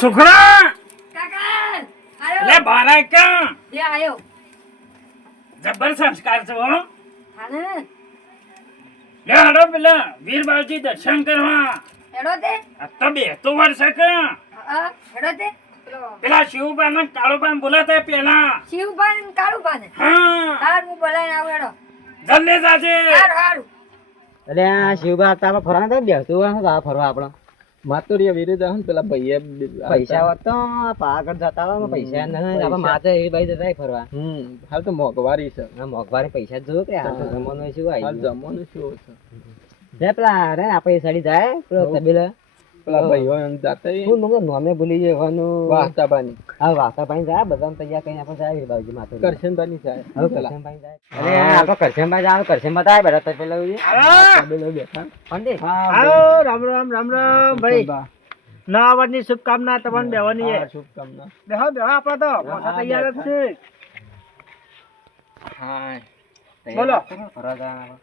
છોકરા! આયો. બાર ક્યાં? એ આયો. જબર સંસ્કાર છે હો. લે હડો પેલા વીરબાવજી દર્શન કરવા. હેડો તે. આ તો બે તો વર્ષ કે હા હેડો તે. પેલા શિવપાન ને કાળુબા બોલાતા પેલા. શિવપાન ને કાળુભાઈ ને હા. હાર હું બોલાઈને આવું હેડો. જલ્દી જાજે. હારું હારું. આ શિવબા તારા ફરવા તો બેસતું હોય ફરવા આપણે? માતુરિયા વિરુદ્ધ આવે ને પેલા ભાઈએ પૈસા હોત. તો પાગળ જતા હોય પૈસા નહીં આપણે માથે એ ભાઈ જતા ફરવા. હમ હાલ તો મોંઘવારી છે. હા મોંઘવારી પૈસા જ જોયો કે હાલ તો જમવાનું શું આવી જમવાનું શું છે. પેલા અરે આપણે સાડી જાય પેલો તબેલા. પેલા ભાઈઓ જાતા શું નંબર નોમે ભૂલી જવાનું? એવાનું હા વાસા ભાઈ જાય બધા તૈયાર કરીને આપણે જાય બાજુ માથે. કરશનબાની જાય. હવે કરશનભાઈ જાય. અરે આપણે કરશનભાઈ જાય કરશનભાઈ જાય બધા તબેલા પેલો બેઠા. પંડિત. હા રામ રામ રામ રામ ભાઈ. નવા શુભકામના તમને બેવાની છે શુભકામના. બેહો બેહો આપડે તો પાછા તૈયાર જ છે હા બોલો. ફરવા જવાના.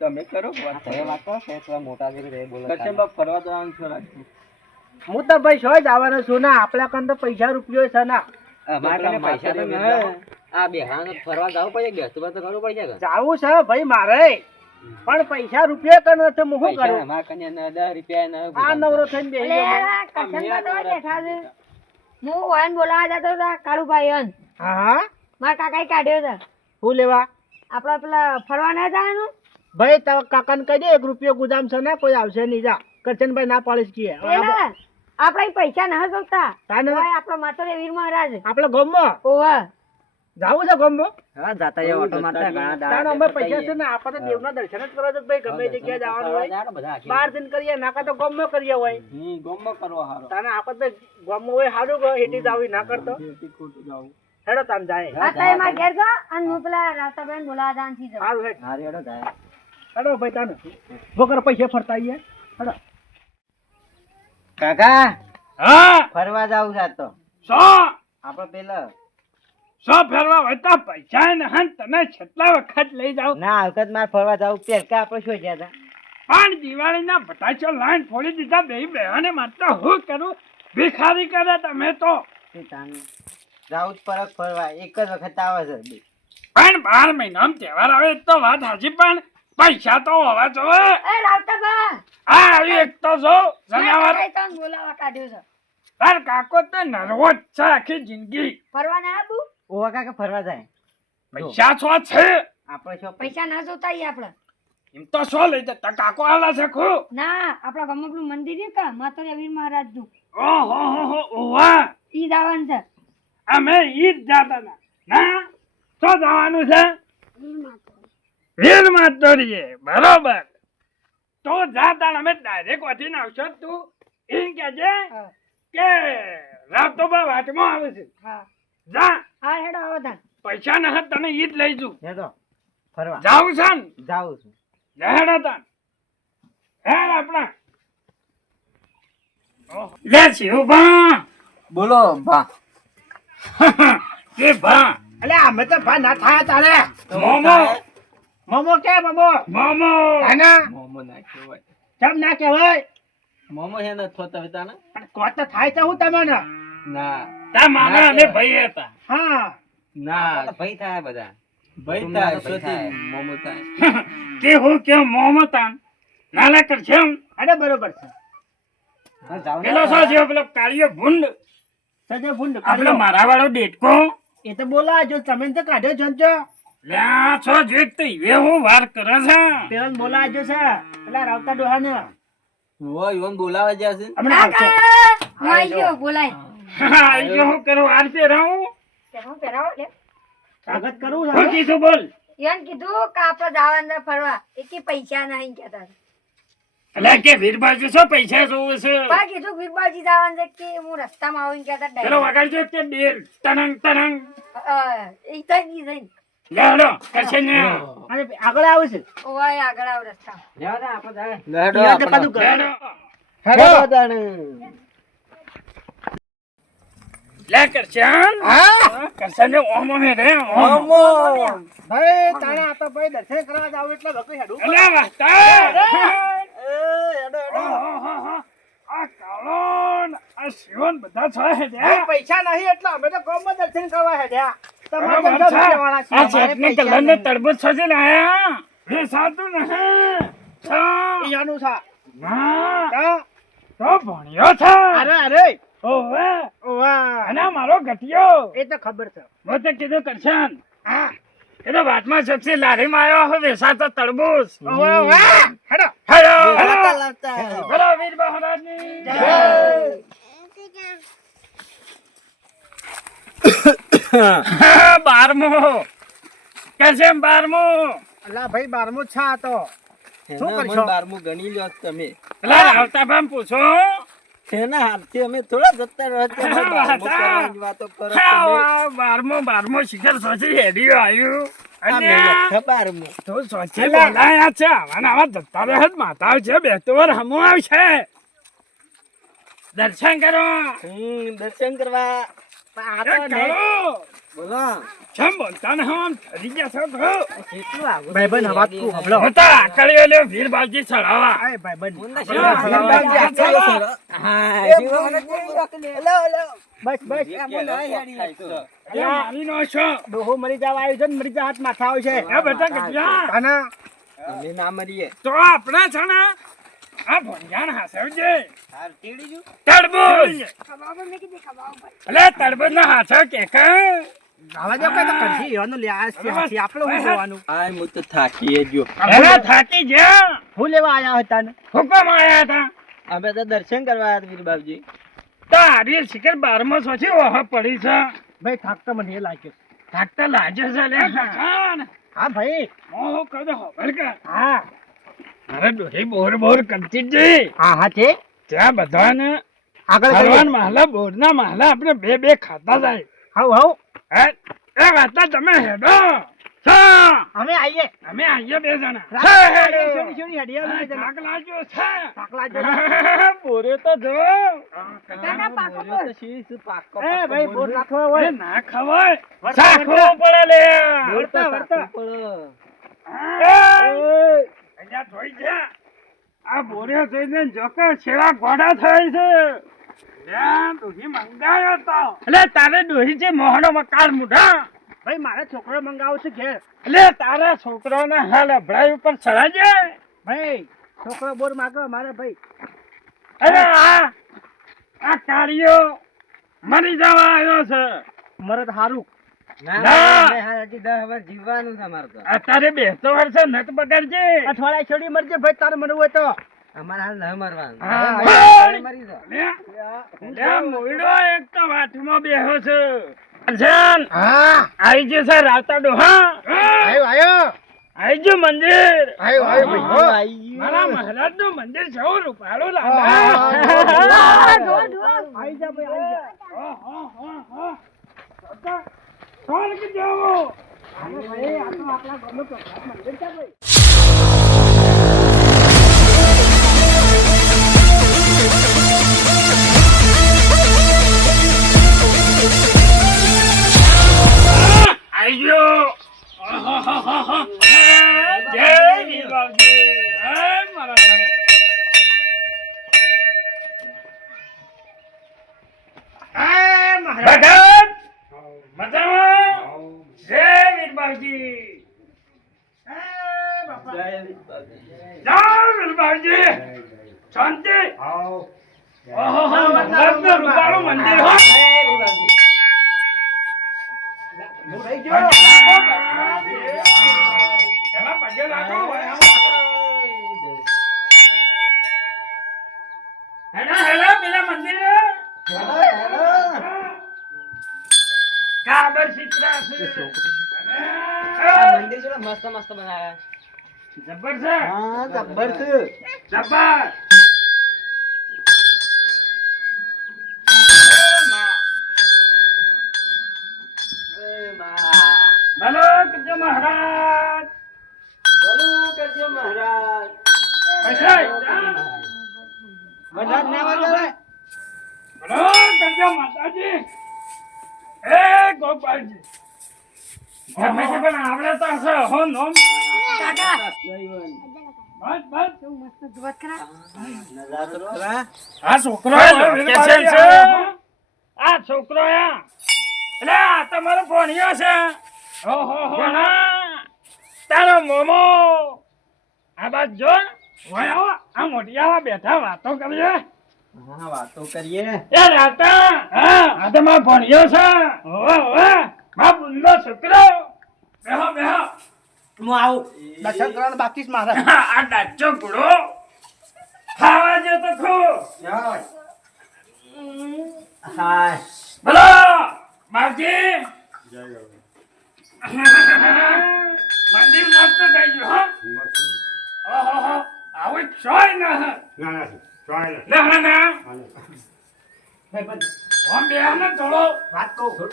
તમે કરો તમે વાત કરો મોટા બોલો કરશનબા ફરવા જવાનું છો રાજુ. હું તો ભાઈ શોય જવાનો છું ના આપણા કન તો પૈસા રૂપિયો છે ના. અમારે પૈસા તો. આ બેહાનો ફરવા જવું પડે બેસતું તો કરવું પડશે કે? છે ભાઈ મારે. પણ પૈસા રૂપિયા કન નથી હું શું કરું? અમારા કને ન દસ રૂપિયા ન આ નવરો થઈને બેસી ગયો. આ તો બેઠા છે. હું વાન બોલાવા જતો હતા કાળુભાઈ અન હા? હા મારા કાકાએ કાઢ્યો હતા. શું લેવા? આપડે પેલા ફરવા ના જવાનું? ભાઈ તારા કાકાને કહી દે એક રૂપિયો ગુદામ છે ને કોઈ આવશે નહીં. જા કરચનભાઈ ના પાડીશ કીએ. આપણે પૈસા ના જોતા. આપણો માતો વીર મહારાજ. આપણે ગમો ઓવા. જાવું છે ગમો હા જાતા જાવ ઓટો મારતા ઘણા દાડા અમે પૈસા છે ને આપણે દેવના દર્શન જ કરવા છે ભાઈ ગમે જગ્યાએ જવાનું હોય. બાર દિન કરીએ નાકા તો ગમો કરીએ હોય. હમ ગમમાં કરવા હારો. તાને આપણે તો ગમમાં હોય સારું ગયો હેઠી જાવી ના કરતો. ખેતી ખોટું જાવું. હેડો તાન જાય. આ તો એમાં ઘેર છો અને હું પેલા રાતાબેન બોલાવા જવાનું થી જાઉં. સારું હેડ. હારી હેડો જાય. હેડો ભાઈ તાને. વગર પૈસા ફરતા આઈએ હેડો. કાકા હા? ફરવા જાવું છે તો. સો આપણે પેલા સો ફેરવા? હોય તો પૈસા ને હન તમે કેટલા વખત લઈ જાવ ના હલકત માર ફરવા જાવું પેલકા આપણે શું ગયા હતા પણ દિવાળીના બટાચો લાઈન ફોડી દીધા. બે બહેને માત્ર હું કરું? ભિખારી કરે તમે તો. જાઉં તાને જ ફરક ફરવા. એક જ વખત આવે છે. પણ બાર મહિનામાં તહેવાર આવે તો વાત હાજી પણ પૈસા તો હોવા જોઈએ એ આ આવી એક તો જો જનાવર. તને બોલાવા કાઢ્યો છે? તાર કાકો તો નરવો જ છે આખી જિંદગી. ફરવા ના આબુ? ઓવા કાકા ફરવા જાય. પૈસા છો છે? આપણે છો પૈસા. ના જોતા ઈ આપણે. એમ તો શું લઈ જતા કાકો આલા છે ખુ ના આપણા પેલું મંદિર છે કા માતા રે વીર મહારાજનું ઓહો હો હો ઓવા. ઈ જવાનું છે. અમે ઈ જ જાતા ના ના તો જવાનું છે? વીર તરીએ બરોબર. તો જાતા અમે ડાયરેક્ટ વધી આવશો તું. એમ કે છે કે રાતો બા વાટમાં આવે છે. જા. હા હેડો આવો તાન પૈસા ના તને ઈ જ લઈ જઉં. હેડો ફરવા. જાઉં છે ને? જાઉં છું. હેડો હતા હેડ આપણા. લે શિવભા. બોલો ભા. કે ભા? અલે અમે તો ભા ના થાય તારે. મોમો. મોમો કે મોમો? મોમો! આના મોમો ના કહેવાય કેમ ના કહેવાય મોમો હે ના થોતા હતા ને પણ કોત તો થાય છે હું તમને? ના. તા મામા અમે ભાઈ હતા. હા. ના. તો ભાઈ થાય બધા. ભાઈ થાય તો થાય. મોમો થાય. તે હું કે મોમો તાન? નાલા કર છે. અરે બરોબર છે. જાવું પેલો સો છે પેલો કાળિયો ભૂંડ? સજે ભૂંડ આપણો મારા વાળો ડેટકો એ તો બોલા જો તમે તો કાઢ્યો છો ને જો લ્યા છો જોઈક તો વાર કરે છે. પેલા બોલા છે. પેલા રાવતા ડોહા ને વો ઈવન બોલાવા જ્યાં છે હમણાં આવશે હું બોલાય. હા હું કરું? વાર છે રહું હું પહેરાવો લે. સ્વાગત કરું હું કીધું બોલ. એમ કીધું કે આપણે જવાનું ફરવા. એકે પૈસા નહીં કેતા એટલે કે વીરબાજુ છો પૈસા જોવું છે. પા કીધું વીરબાજી જવાનું છે કે હું રસ્તામાં આવીને કેતા પેલો વગાડજો કે બેર તરંગ તરંગ એ ઈ તો ઈ જઈને. લેડો કરશે ને. અને આગળ આવે છે. ઓય આગળ આવ રસ્તા. જાઓ આપણે લેડો યાદ પાછું લેડો. હેડો તાણે. લે કરશે હા? કરશે ઓમો હે રે ઓમો. ભાઈ તાણે આ તો ભાઈ દર્શન કરવા જાવ એટલે ભગવાન હેડું. અલે વાસ્તા ઓહો, હો, હો. આ કાળો આ શિવન બધા છે હે ત્યાં. પૈસા નહીં એટલે અમે તો ગામમાં દર્શન કરવા હેડ્યા. તો. આ અમારે ચટણી પૈસા કલરને નહીં. તરબૂચ છોડી એ સાચું નહીં. છા. ઈ ના, તો? ભણ્યો છે. અરે અરે. ઓવે. વાહ અને મારો ગટિયો એ તો ખબર છે. મેં તો કીધું કરશન. એ તો વાતમાં સબસે લારીમાં આવ્યો હવે વેસાતો તડબૂસ. વાહ વાહ હેડો. વીર મહારાજની જય. હા, બારમું. કેસે બારમો? અલા ભાઈ બારમો છા તો. શું કરશો? મન બારમું ગણી લ્યો તમે. અલા આવતા ભામ પૂછો. એના હાથથી અમે થોડા જતા રહો છો. અમે બારમું વાતા. કરવાની વાતો કરો બારમું બારમું શિખર સોચી હેડિયો આવ્યું કરો. દર્શન કરવા. આ તો નહીં. બોલો. કેમ બોલતા ને આમ ઠરી ગયા છો તો. કેટલું વીર બાજી ચડાવા. હા. Hello, hello. બસ બસ. હેડી અરે મારી નો છો. ડોહો મરી જવા આવ્યો છે ને મરી જા હાથ માથા આવશે. એ બેટા કેટલા? આના અમે ના મરીએ. તો આપણે છે ને આ ભંજાણ હાસવજે હાર તેડી જો. તરબૂચ અલે તરબૂચ ના હાસવ કે કા આવા દો કઈ તો કરશી એવાનું લ્યાસ છે હાથી આપણે જોવાનું? આ હું તો થાકીએ જો એના થાકી જ્યાં હું લેવા આયા હતા ને? હુકમ આયા હતા. અમે તો દર્શન કરવા આવ્યા હતા બાપજી. તો આરી શિખર બારમો સોચી ઓહ પડી છે. ભાઈ થાક તો મને એ લાગ્યો થાકતા લાગે છે લે કાકા હા ભાઈ. હું કદો ખબર કે હા. અરે ડોહી બોર બોર કરતી જઈ હા હા છે? ત્યાં બધાને આગળ કરીએ. મહલા બોરના મહલા આપણે બે બે ખાતા જાય. હાઉ હાઉ હે એ વાતા તમે હેડો. અમે આવીએ અમે આઈએ બે જણા. રાત હે, આવીએ, હેડો. છોડી છોડી હડિયા હા, લઈ જણા. થાક લાગ્યો છે. તાકલા જો. બોરે તો જો. બોલ્યો તો શી શું એ ભાઈ બોર બોલ્યો. નાખવા હોય. ના ખવાય. વળતા, પડે લે. વળતા, વળતા. પડે. અહીંયા જોઈ છે આ બોરે જોઈને જોકે છેડા ગોડા થાય છે. એટલે તારે ડોહી છે મોહનો મકાન મુઢા? ભાઈ મારે છોકરો મંગાવો છે ઘેર. એટલે તારા છોકરાને હાલ અભડાઈ ઉપર ચડાજે ભાઈ છોકરો બોર માગો મારે ભાઈ. અરે આ આ કાળિયો મરી જવા આવ્યો છે. મરદ હારું. અત્યારે બેસતો વર્ષે નત બગાડજે. અઠવાડિયા છોડી મરજે ભાઈ તારે મરવું હોય તો. અમારે હાલ ન મરવાનું. એક તો વાટમાં બેહો છે. અર્જન! હા. આઈ જશે રાવતા ડોહા આયો આયો. આઈ જો મંદિર. આયો આયો ભાઈ હો. આવું આઈ મારા મહારાજનું મંદિર છે રૂપાળું લાગે જુઓ, જુઓ. જા ભાઈ આઈ જા. હા, હા, હા, હા. દાદા, સ્વર્ગ જેવો. આપણા પ્રખ્યાત મંદિર છે ભાઈ શાંતિ. ઓહો મહારાજનું રૂપાળું મંદિર હો વીર બાપજી. પેલા પગે લાગો વળાવો. હેલો હેલો પેલા મંદિરે. કાબર ચિત્રા છે મંદિર જોડે મસ્ત મસ્ત બનાવ્યા. જબ્બર છે? હા જબ્બર છે. જબ્બર. મહારાજ. ભલું કરજો મહારાજ. મહારાજ ના વાગે ભલો કરજો માતાજી. એ ગોપાલજી. તમે કે પણ આવડે તો હશે. હો નોમ. કાકા બસ બસ. કેવું મસ્ત ધોત ખરા? નજારો આ છોકરો છે આ છોકરો આ એટલે આ તમારો ભણ્યો છે. તારો મોમો. આ બાજ જો ઓય આ મોટિયાવા બેઠા વાતો કરીએ. હા વાતો કરીએ. એ રાતા હા. આ તો મારો ભણ્યો છે. ઓવે ઓવે મા બુલ્લો છોકરો. બેહો બેહો. હું આવું. દર્શન કરવાનું બાકી મારા. મારે આ ડાચો ગુડો ખાવા જો તો ખો. હાય બોલો બાપજી મંદિર મસ્ત થઈ ગયું હા. ઓહો આવું ચોય ના હે. ના ના ના. ઓમ બે ને થોડો વાત કહું.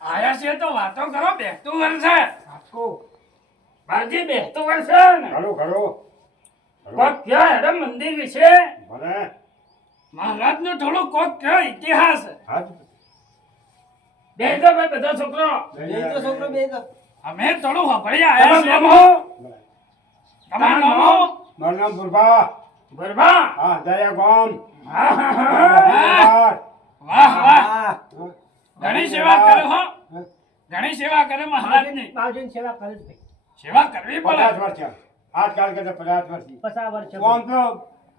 આયા છે તો વાતો કરો બેસતું વર્ષે વાત કહું. બાપજી બેસતું વર્ષે ને. ખરો ખરો કોક કયો હેડો મંદિર વિશે. ભલે. મહારાજ નો થોડો કોક કયો ઇતિહાસ. હાથ બેસજો ભાઈ બધો છોકરો. બે છોકરો બે અમે થોડું વાપરી આયા છે મો તમારું નામ મારું નામ બુરભા બરબા હા દયા ગોમ. હા, હા, હા. વાહ વાહ. ઘણી સેવા કરે હો. ઘણી સેવા કરે મહારાજની. બાજુની સેવા કરે છે સેવા કરવી પચાસ વર્ષ આજકાલ કે પચાસ વર્ષથી પચાસ વર્ષ છે આમ તો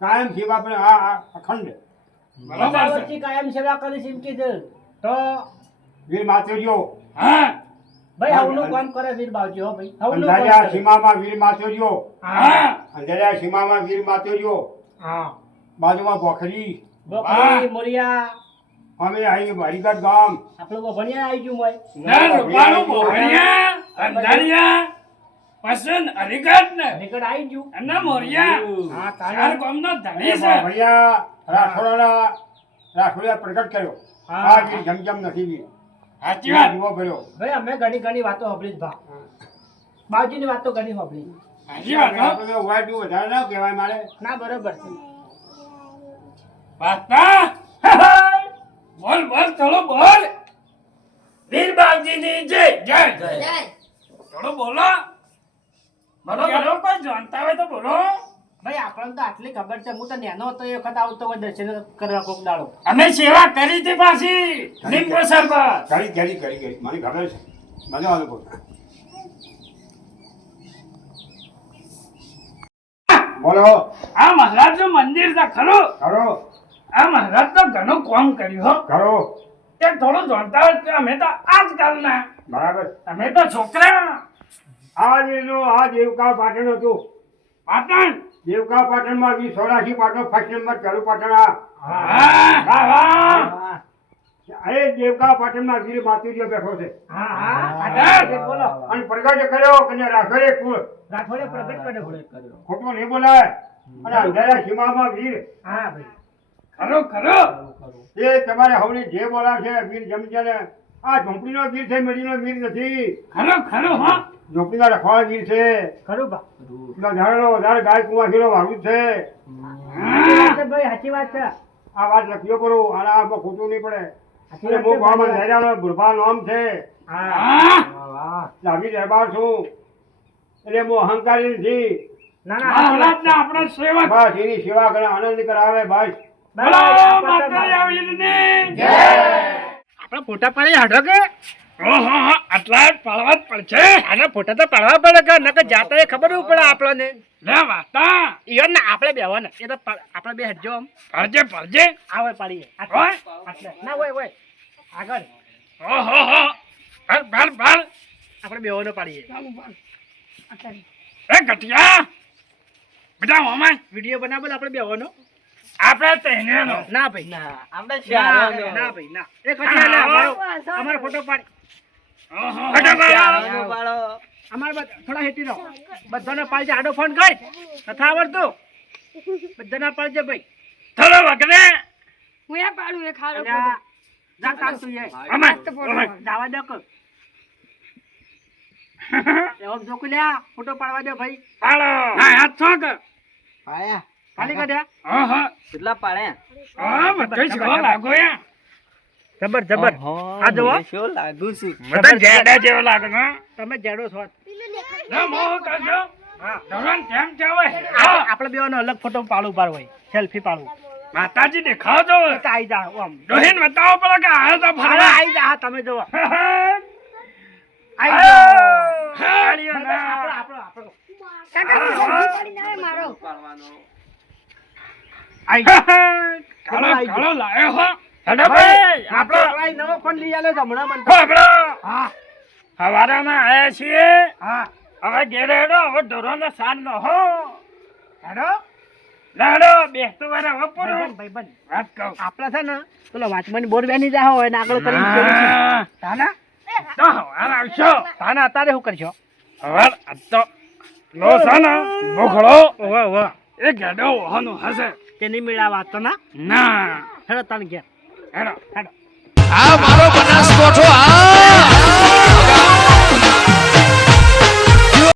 કાયમ સેવા પણ આ અખંડ બરાબર કાયમ સેવા કરી છે એમ કીધું. તો વીર માતોજીઓ હા? ભાઈ હવનું કામ કરે વીર બાવજી હો ભાઈ. હવનું કામ અંધારિયા સીમામાં વીર માતોજીઓ હા? અંધારિયા સીમામાં વીર માતોજીઓ હા. બાજુમાં પોખરી ભોખરી મોરિયા. અમે આવી હરિગઢ ગામ. આપણું ભણિયા આવી ગયું હોય. ના રૂપાળું બોહણિયા અંધારિયા પસંદ હરિગઢ ને. નીકળ આવી ગયું. અને મોરિયા. હા તારા તાણે ગામનો ધણી છે. ભણિયા રાઠોડા રાઠોડિયા પ્રગટ કર્યો. હા. આ વીર જમજમ નથી વીર. સાચી વાત. દીવો ભર્યો ભાઈ અમે ઘણી ઘણી વાતો સાંભળી જ ભા. બાવજીની વાતો ઘણી સાંભળી સાચી વાત. આપણે તો વધારે ના કહેવાય મારે. ના બરોબર છે. પાસ્તા બોલ બોલ થોડો બોલ. વીર બાપજીની જય જય. જય. થોડો બોલો. બરોબર. કોઈ જાણતા હોય તો બોલો. આપણને તો આટલી ખબર છે. હું તો નેનો હતો એ વખત આવતો હોય દર્શન કરવા કોક દાડો. અમે સેવા કરી હતી પાછી. લીંબુ સરબત. ઘડી કરી કરી કરી. મને ખબર છે. મને વાલો બોલ. બોલો. આ મહારાજનું મંદિર છે ખરું? ખરો. આ મહારાજ તો ઘણું કોમ કર્યું હો. ખરો. તે થોડું જાણતા હોય કે અમે તો આજકાલના. બરાબર. અમે તો છોકરા. આ જેનું આ દેવકા પાટણ હતું. પાટણ? દેવકા પાટણમાં વીસ સોળાશી પાટો ફર્સ્ટ નંબર ચાલુ પાટણ અરે દેવકા પાટણ પાટણમાં વીર માતુજીઓ બેઠો છે. હા હા. પાટણ. બોલો અને પ્રગટ કર્યો અને રાઠોડે કુળ. રાઠોડે પ્રગટ કર્યો. કર્યો. ખોટું નહીં બોલાય. અને અંધારા સીમામાં વીર. હા ભાઈ. ખરો ખરો. એ તમારે હવની જે બોલાવશે વીર જમજે ને આ ઝૂંપડીનો વીર છે મેડીનો વીર નથી. ખરો ખરો હા. ઝૂંપડીના રખવા વીર છે. ખરું બા. ઝાડનો વધારે ગાય કુવાસીનો વાળું છે. ભાઈ સાચી વાત છે. આ વાત લખ્યો કરો અને આ ખોટું નહીં પડે. અને મો ગામમાં. ધૈર્યનો નામ છે. લાવી દરબાર છું. એટલે હું અહંકારી નથી. ના ના આપણો બસ એની સેવા કરે આનંદ કરાવે બસ. જય! આપણે ફોટા પાડી હાડો કે? ઓહો હો, આટલા પાડવા જ પડશે. આના ફોટા તો પાડવા પડે કે? નકર જાતા એ ખબર ન પડે આપણને. લે વાતા. ઈવન ને આપણે બેવાને એ તો આપણે બે હજો આમ. પડજે પડજે. આવે પાડીએ. હોય? ના હોય હોય. આગળ. ઓહો હો. બાર બાર ભર આપણે બેવાનો પાડીએ. એ ગટિયા બધા મોમાય વીડિયો બનાવો આપણે બેવાનો આપણે તહેનેનો ના ભાઈ. ના આપણે ના ના ભાઈ ના એ કટિયા ના અમારો અમારો ફોટો પાડ. શહેરોનો પાડો. અમાર બધા થોડા હેટી રહો. બધાને પાડજે આડો ફોન કર. નથી આવડતું? બધાને પાડજે ભાઈ. થોડો વગરે હું એ પાડું એ ખાડો જા કાઢતું એ. અમાર ફોટો. જાવા દો એવો ફોટો પાડવા દે ભાઈ. પાડો. હા હાથ થોક પાડ્યા. ખાલી કાઢ્યા ઓહો કેટલા પાડે? હા બધો શો લાગો યા જબર જબર. આ જુઓ. શો લાગુ છું? બધા જેડા જેવો લાગે હા? તમે જેડો છો. ના મો કરજો. હા. ધરણ કેમ જાવે આપણે આપણે બેવાનો અલગ ફોટો પાડું પાડું હોય. સેલ્ફી પાડું માતાજી દેખાવ જો તો આઈ જા ઓમ. ડોહીન બતાવો પડે કે આ તો હા, આઈ જા હા, તમે જો આઈ ના. આપણો, આપણો, આપણો. કાકા હું મારો. જા. કાળો લાયો હો. હેડો ભાઈ, ભાઈ આપણો આપણો ભાઈ નવો ફોન લઈ આલ્યો છે હમણાં મને. આપણો હા. હવારાના આયા છીએ. હા. હવે ઘેરે હેડો હવે ઢોરોને સાંજ નો હો. હેડો. લાડો બેસતું વારે હવે પૂરું. ભાઈબંધ, ભાઈબંધ. વાત કહું. આપણે છે ને પેલો વાચમાની બોર બેની જા હોય ને. આગળ કરી તાના? તો હવાર આવશો. તાના અત્યારે શું કરશો? હવાર તો લો ઓવે ઓવે એ ગેડો વહાનું હશે. તે નહીં મેળા વાત તો ના? ના. હેડો તાન ઘેર. હેડો. હેડો. આ